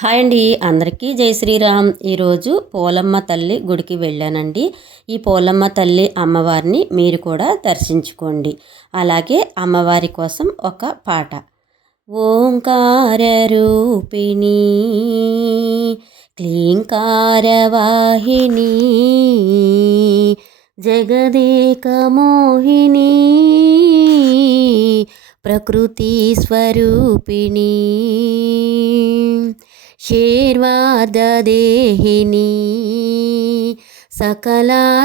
Hi అండి, అందరికీ జై శ్రీరామ్. ఈరోజు పోలమ్మ తల్లి గుడికి వెళ్ళానండి. ఈ పోలమ్మ తల్లి అమ్మవారిని మీరు కూడా దర్శించుకోండి. అలాగే అమ్మవారి కోసం ఒక పాట. ఓంకార రూపిణి క్లీంకార వాహిని జగదేక మోహిని ప్రకృతి స్వరూపిణి శేర్వార్ధదేహిని సకలార్థవాహిని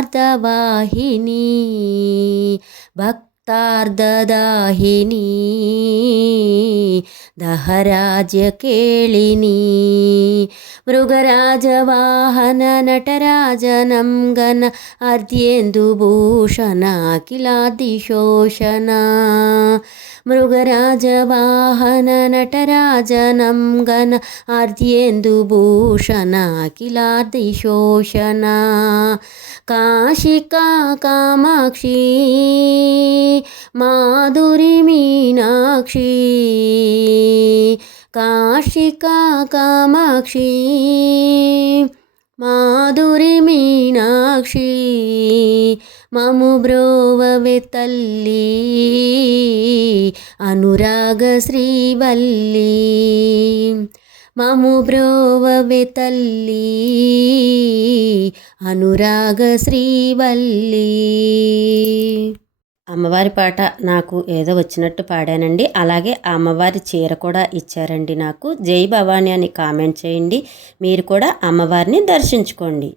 భక్తార్ధదాహిని దహరాజ్యకేళిని మృగరాజవాహన నటరాజనం గణ అర్ధ్యేందుభూషణ అఖిలాదిశోషణ మృగరాజవాహన నటరాజనం గణ అర్ధ్యేందుభూషణ అఖిలాదిశోషణ కాశికా కామాక్షి మాధురి మీనాక్షి కాశికా కామాక్షి మాధురి మీనాక్షి మము బ్రోవవే తల్లి అనురాగ శ్రీవల్లి మము బ్రోవవే తల్లి అనురాగ శ్రీవల్లి. అమ్మవారి పాట నాకు ఏదో వచ్చినట్టు పాడానండి. అలాగే ఆ అమ్మవారి చీర కూడా ఇచ్చారండి నాకు. జై భవాని అని కామెంట్ చేయండి. మీరు కూడా అమ్మవారిని దర్శించుకోండి.